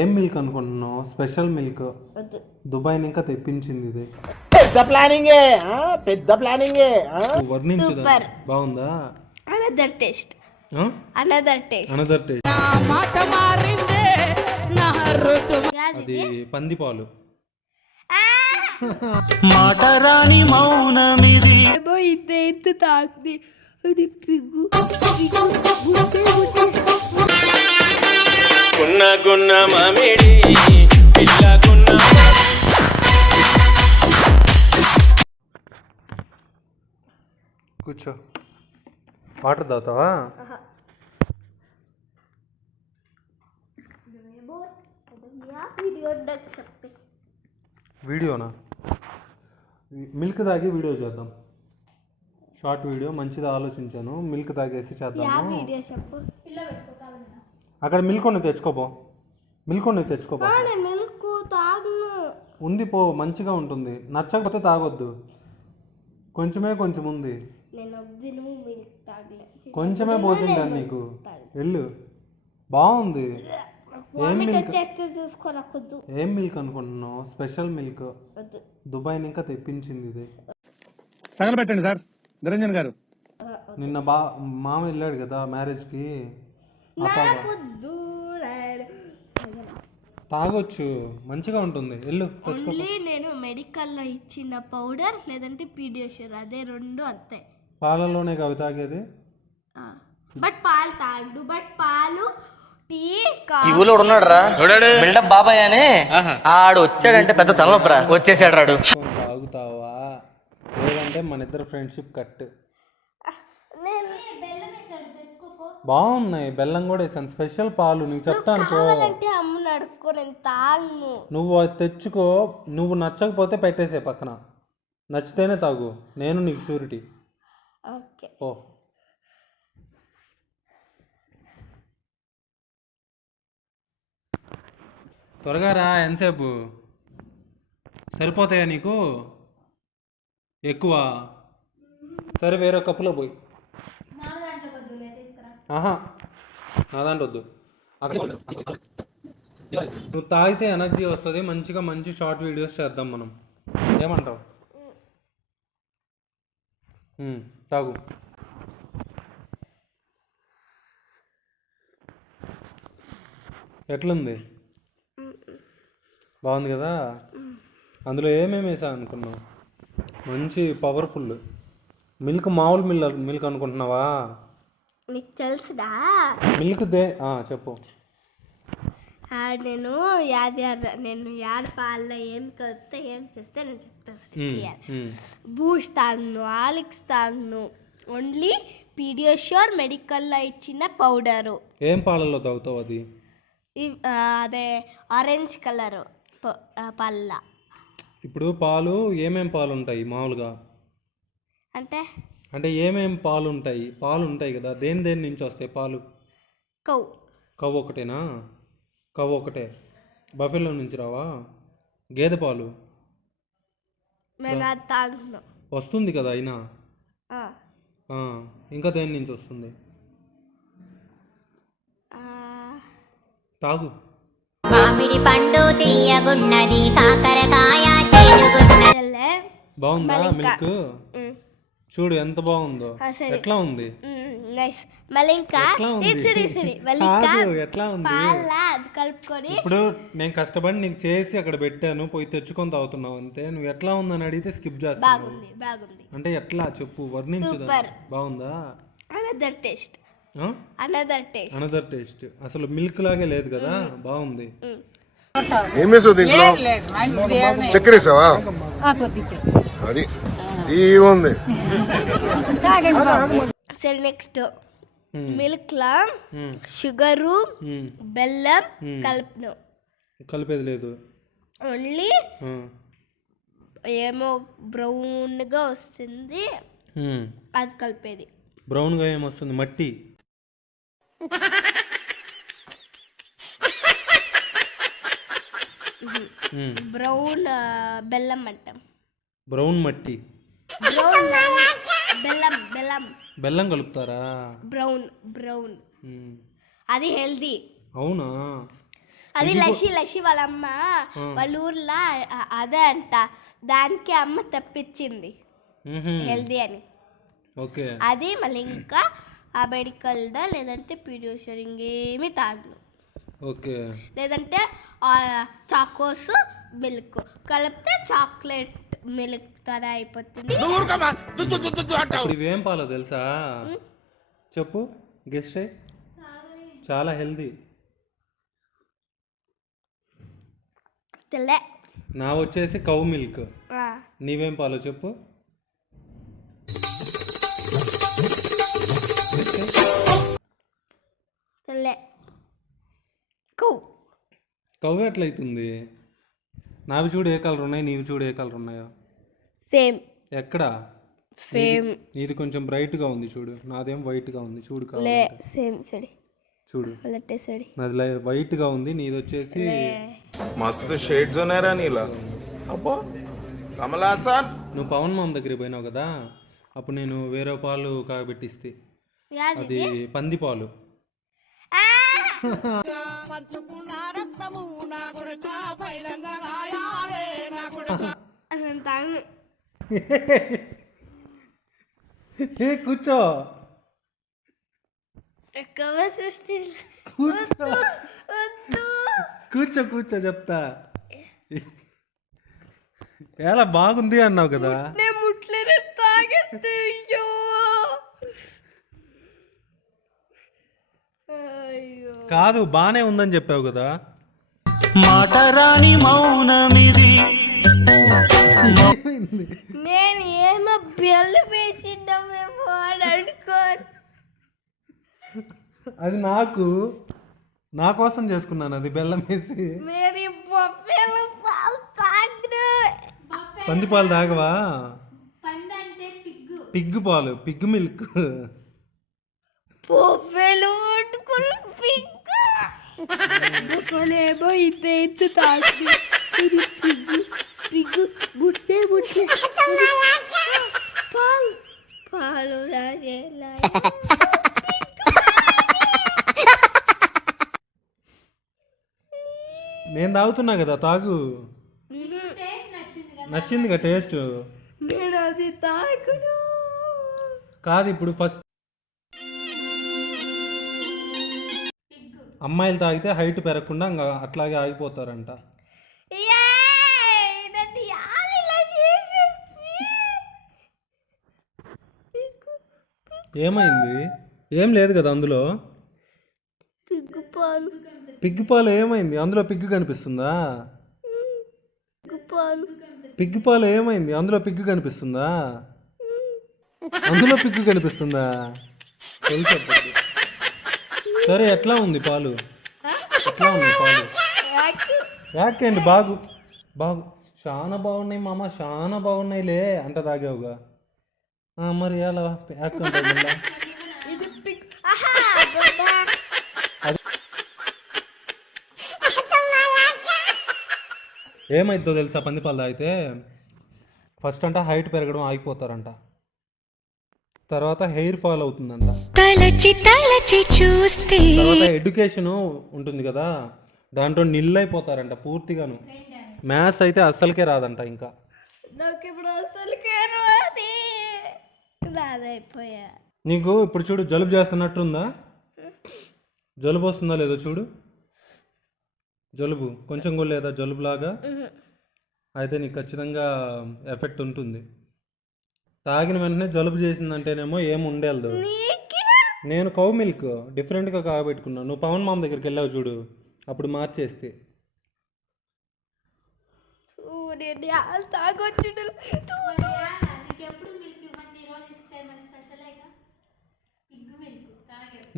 ఏం మిల్క్ అనుకుంటున్నావు? Special milk. Dubai ఇంకా తెప్పించింది ఇది. పెద్ద ప్లానింగే. వర్ణించదా? బాగుందా? Another taste. అది పంది పాలు. మాట రాని మౌనమిది. ఎత్తు తాకి అది పిగ్గు గున్న గున్న మామిడి పిల్ల గున్న. కూర్చో. వాటర్ తాగుతావా? వీడియోనా? మిల్క్ తాగి వీడియో చేద్దాం. షార్ట్ వీడియో మంచిది ఆలోచించాను. మిల్క్ తాగేసి చేద్దాము. అక్కడ మిల్క్ ఉన్నది తెచ్చుకోపో. ఉంది పో, మంచిగా ఉంటుంది. నచ్చకపోతే తాగొద్దు. కొంచెం ఉంది. కొంచెమే పోసిందా నీకు? వెళ్ళు. బాగుంది. ఏం మిల్క్ అనుకుంటున్నావు? Special milk. దుబాయ్ ఇంకా తెప్పించింది ఇది. తగలబెట్టండి సార్ నిరంజన్ గారు. నిన్న మామ వెళ్ళాడు కదా మ్యారేజ్కి. తాగొచ్చు, మంచిగా ఉంటుంది. వెళ్ళు తెచ్చుకో. నేను మెడికల్లో ఇచ్చిన పౌడర్ లేదంటే పీడియాష్యూర్ అదే రెండు అంతే. పాలలోనే కవి తాగేది. బట్ పాలు తాగడు. బట్ పాలు టీ ఈ ఊళ్ళో ఉన్నాడు రా బిల్డప్ బాబాయ్ అని. ఆడు వచ్చాడంటే పెద్ద తలనొప్పరా. వచ్చేసాడు రాడు. తాగుతావా లేదంటే మన ఇద్దరు ఫ్రెండ్షిప్ కట్. బాగున్నాయి. బెల్లం కూడా వేసాను. స్పెషల్ పాలు నీకు చెప్తాను. నువ్వు అది తెచ్చుకో. నువ్వు నచ్చకపోతే పెట్టేసే పక్కన. నచ్చితేనే తాగు. నేను నీకు షూరిటీ. ఓ త్వరగా రా. ఎంతసేపు? సరిపోతాయా నీకు? ఎక్కువ? సరే వేరే కప్పులో పోయి. ఆహా, నా దాంట్లో వద్దు. నువ్వు తాగితే ఎనర్జీ వస్తుంది. మంచి షార్ట్ వీడియోస్ చేద్దాం మనం. ఏమంటావు? తాగు. ఎట్లుంది? బాగుంది కదా? అందులో ఏమేమి వేసా అనుకున్నావు? మంచి పవర్ఫుల్ మిల్క్. మామూలు మిల్క్ అనుకుంటున్నావా? నీకు తెలుసుదా మిల్క్ చెప్పు. నేను యాడ్ పాలలో ఏం కలిపితే ఏం చేస్తే నేను చెప్తాను. బూస్ట్ తాగను, హార్లిక్స్ తాగను. ఓన్లీ పీడియాష్యూర్ మెడికల్లో ఇచ్చిన పౌడరు. ఏం పాలలో తాగుతావు అది? అదే ఆరెంజ్ కలర్ పాల. ఇప్పుడు పాలు ఏమేం పాలు ఉంటాయి మామూలుగా? అంటే ఏమేం పాలు ఉంటాయి? పాలు ఉంటాయి కదా, దేని నుంచి వస్తాయి పాలు? కవ్వు ఒకటేనా? కవ్వు ఒకటే. బఫెలో నుంచి రావా? గేదె పాలు వస్తుంది కదా అయినా. ఇంకా దేని నుంచి వస్తుంది? తాగు. మామిడి పండు తీయగున్నది, కాకరకాయ చేదుగున్నది. బాగుందా మిల్క్? చూడు ఎంత బాగుందో. ఎట్లా ఉంది? ఇప్పుడు నేను కష్టపడి నీకు చేసి అక్కడ పెట్టాను, పోయి తెచ్చుకొని తాగుతున్నావు అంతే. నువ్వు ఎట్లా ఉందని అడిగితే స్కిప్ చేస్తావు. అంటే ఎట్లా చెప్పు, వర్ణించు. బాగుందా? Another taste. అసలు మిల్క్ లాగే లేదు కదా. బాగుంది. చక్కెర వేసావా? అది ఉంది. నెక్స్ట్ మిల్క్ లా షుగరు బెల్లం కలిపేది లేదు. ఓన్లీ ఏమో బ్రౌన్ గా వస్తుంది, అది కలిపేది. బ్రౌన్ గా ఏమొస్తుంది? మట్టి. బ్రౌన్ బెల్లం అంటాం. బ్రౌన్ మట్టి. బెల్లం కలుపుతారా? బ్రౌన్ అది హెల్దీ. అవునా? అది లసి వాళ్ళమ్మ వాళ్ళ ఊర్లో అదే అంట, దానికి అమ్మ తెప్పించింది హెల్దీ అని. ఓకే. అది మళ్ళీ ఇంకా ఆ మెడికల్దా లేదంటే పీడియోషర్ ఇంకేమి తాగను. ఓకే. లేదంటే చాకోస్ మిల్క్ కలిపితే చాక్లెట్ మిల్క్ తర అయిపోతుంది. ఇప్పుడు ఇవేం పాలో తెలుసా? చెప్పు, గెస్ట్ చాలా హెల్దీ. తెల్లే. నా వచ్చేసి కౌ మిల్క్. నీవేం పాలో చెప్పు. తెల్లే. కవ్వు ఎట్లయితుంది? నావి చూడు ఏ కలర్ ఉన్నాయి, నీవి చూడు ఏ కలర్ ఉన్నాయో. సేమ్. ఎక్కడ? సేమ్. నీది కొంచెం బ్రైట్ గా ఉంది చూడు, నాదేం వైట్ గా ఉంది చూడు. సేమ్ సడి చూడు, సడి నాది వైట్ గా ఉంది, నీది వచ్చేసి మస్తు షేడ్స్ ఉన్నాయరా నీలా. అబ్బో కమలాసన్. నువ్వు పవన్ మామ దగ్గరికి పోయినావు కదా, అప్పుడు నేను వేరే పాలు కాబెట్టిస్తే అది పంది పాలు. కూర్చో కూర్చో కూర్చో చెప్తా. ఎలా బాగుంది అన్నావు కదా. కాదు బానే ఉందని చెప్పావు కదా. మాట రాని మౌనమిది. నేను ఏమో బెల్లు వేసిద్దామేమో అని అనుకోను. అది నా కోసం చేసుకున్నాను, అది బెల్లం వేసి. పంది పాలు తాగవా? పిగ్గు పాలు, పిగ్గు మిల్క్. బొఫలేమో ఇంత తాగి పిగ్గు బుట్టే పాలు రాజేలా. నేను తాగుతున్నా కదా, తాగు. నచ్చిందిగా టేస్ట్. నేను అది తాగుడు కాదు. ఇప్పుడు ఫస్ట్ అమ్మాయిలు తాగితే హైట్ పెరగకుండా ఇంకా అట్లాగే ఆగిపోతారంట. ఏమైంది? ఏం లేదు కదా అందులో. పిగ్గు పాలు ఏమైంది? అందులో పిగ్గు కనిపిస్తుందా? పిగ్గు పాలు ఏమైంది? అందులో పిగ్గు కనిపిస్తుందా? అందులో పిగ్గు కనిపిస్తుందా? సరే, ఎట్లా ఉంది పాలు? ఎట్లా ఉన్నాయి పాలు? యాకేండి బాగు చాలా బాగున్నాయి మామ, చాలా బాగున్నాయిలే అంట తాగావుగా. మరి ఎలా యాక్ ఉంటుంది? ఏమైద్దో తెలుసా పందిపాలు తాగితే? ఫస్ట్ అంట హైట్ పెరగడం ఆగిపోతారంట, తర్వాత హెయిర్ ఫాల్ అవుతుందంట, తర్వాత ఎడ్యుకేషన్ ఉంటుంది కదా దాంట్లో నిల్ అయిపోతారంట పూర్తిగాను. మ్యాథ్స్ అయితే అస్సలకే రాదంట. ఇంకా నాకు ఇప్పుడు అసలుకే రాదైపోయా. నీకు ఇప్పుడు చూడు, జలుబు చేస్తున్నట్టుందా? జలుబు వస్తుందా లేదో చూడు. జలుబు కొంచెం కూడా లేదా జలుబు లాగా? అయితే నీకు ఖచ్చితంగా ఎఫెక్ట్ ఉంటుంది. తాగిన వెంటనే జలుబు చేసిందంటేనేమో ఏమి ఉండేది. నేను కౌ మిల్క్ డిఫరెంట్గా కాబెట్టుకున్నాను. నువ్వు పవన్ మామ దగ్గరికి వెళ్ళావు చూడు, అప్పుడు మార్చేస్తే.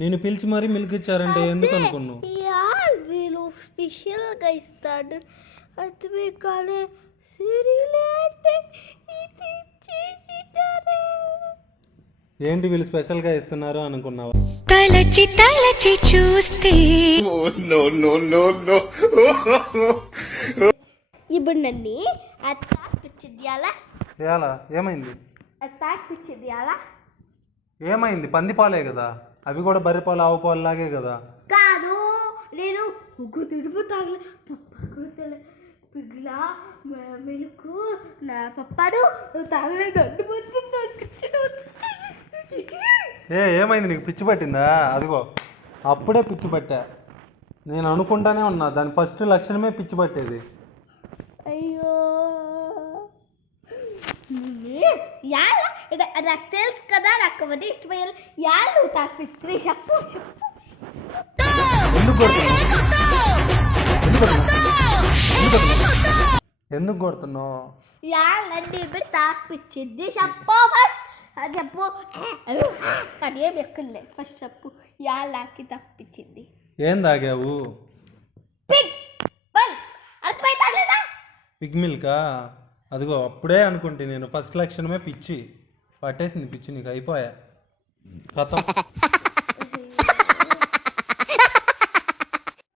నేను పిలిచి మరీ మిల్క్ ఇచ్చారంటే ఎందుకు అనుకున్నావు? వీళ్ళు స్పెషల్గా ఇస్తాడు అది కానీ సిరిలేంటే ఇది చేసిటారే. ఏంటి వీళ్ళు స్పెషల్గా ఇస్తున్నారు అనుకున్నావా? తలచి చూస్తే ఇప్పుడు నన్ను అత్తాక్ పిచ్చింది అలా. ఎలా ఏమైంది? అత్తాక్ పిచ్చింది అలా. ఏమైంది? పంది పాలే కదా, అవి కూడా బర్రె పాలు ఆవు పాలు లాగే కదా. కాదు, నేను ఒక తుడుపు తాగలే పప్పాకు పిగ్లా మిల్క్ నా పప్పాడు తాగలే గడ్డిపోతుంది ఏమైంది నీకు పిచ్చి పట్టిందా? అదిగో అప్పుడే పిచ్చి పట్టా. నేను అనుకుంటానే ఉన్నా దాని ఫస్ట్ లక్షణమే పిచ్చి పట్టేది. అయ్యో నాకు తెలుసు కదా నాకు అవన్నీ ఇష్టపోయాలి యాళ్ళు తాకిస్తుంది చెప్పు ఎందుకు కొడుతున్నావు? యాళ్ళండి ఇప్పుడు తాకిపించింది చెప్పు ఫస్ట్ చెప్పు కానీ ఏం ఎక్కలే ఫస్ట్ చెప్పు యాళ్ళకి తాకిపించింది. ఏం తాగావు? అర్థమైతే పిగ్ మిల్కా? అదిగో అప్పుడే అనుకుంటే నేను ఫస్ట్ లక్షణమే పిచ్చి పట్టేసింది. పిచ్చి నీకు అయిపోయా కథ.